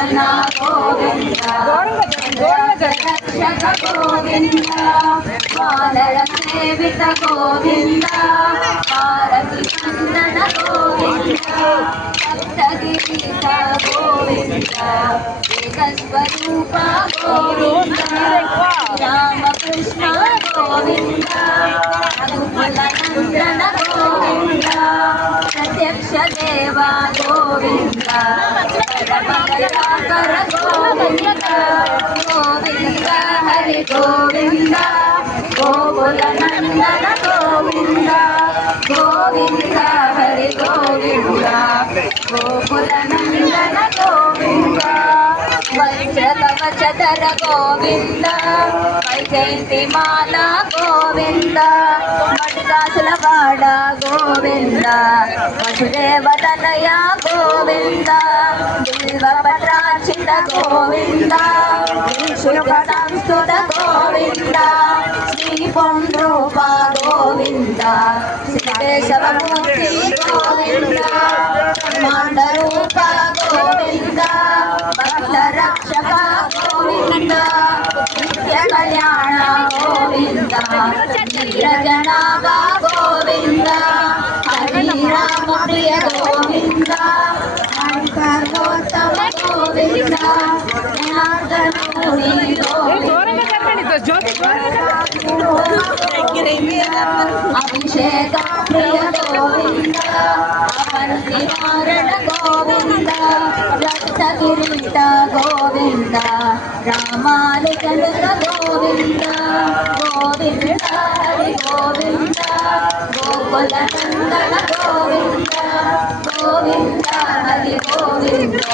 మోహన గోవింద రక్షక గోవింద వానర సేవిత గోవింద భారతి నందన గోవింద సప్తగిరీశ గోవింద ఏకస్వరూప గోవింద రామకృష్ణ గోవింద రఘుకుల నందన గోవింద ప్రత్యక్ష దేవ గోవింద పరమకర గోవింద గోవింద హరి గోవింద గోకుల నందన గోవింద గోవింద హరి గోవింద గోకుల నందన గోవింద వజ్రకవచధర గోవింద వైజయంతి మాల గోవింద మడికాసుల వాడ గోవింద వసుదేవతనయ గోవింద బిల్వపత్రార్చిత గోవింద శుభ సంస్కృత గోవింద శ్రీ పొండ్రూప గోవింద శ్రీకేశవమూర్తి గోవింద బ్రహ్మాండరూప గోవింద భక్త రక్షక గోవింద నిత్య కళ్యాణ గోవింద నీరజనాభ గోవింద హరిరామ ప్రియ గోవింద సర్వోత్తమ గోవింద జనార్దనుని అభిషేక ప్రియ గోవింద నివారణ గోవింద రక్తగిరీట గోవింద రామానుజనుత గోవింద గోవింద హరి గోవింద గోకుల నందన గోవింద గోవింద హరి గోవింద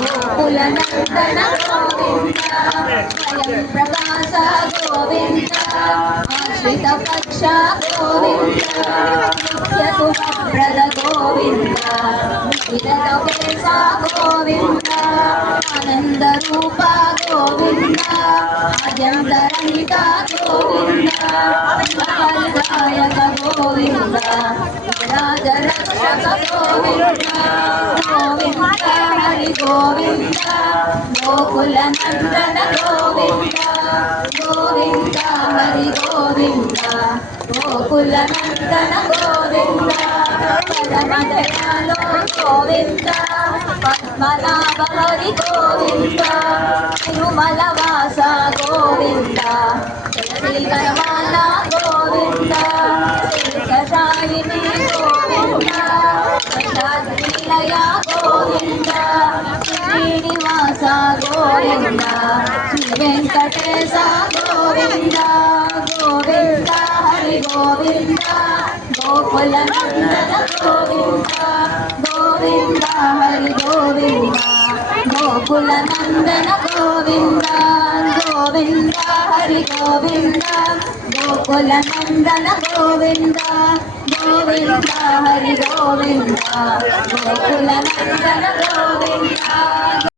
గోకుల నందన గోవింద స్వయం ప్రకాశ గోవింద ఆశ్రిత పక్ష గోవింద నిత్య శుభప్రద గోవింద నిఖిలకేశ గోవింద ఆనంద రూప గోవింద అజంతరహిత గోవింద గాయక గోవింద రాజరక్షక గోవింద గోవింద హరి గోవింద గోకుల నందన గోవింద గోవింద హరి గోవింద గోకుల నందన గోవింద పరమ దయాలో గోవింద పద్మనాభ హరి గోవింద తిరుమల వాస గోవింద శ్రీవరమాల గోవింద శేషశాయిని గోవింద ప్రసాద్విలయ గోవింద శ్రీనివాస గోవింద శ్రీ వెంకటేశ గోవింద గోవింద హరి గోవింద గోకుల నందన గోవింద గోవింద హరి గోవింద గోకుల నందన గోవింద గోవింద హరి గోవింద గోకుల నందన గోవింద గోవింద హరి గోవింద గోకుల నందన గోవింద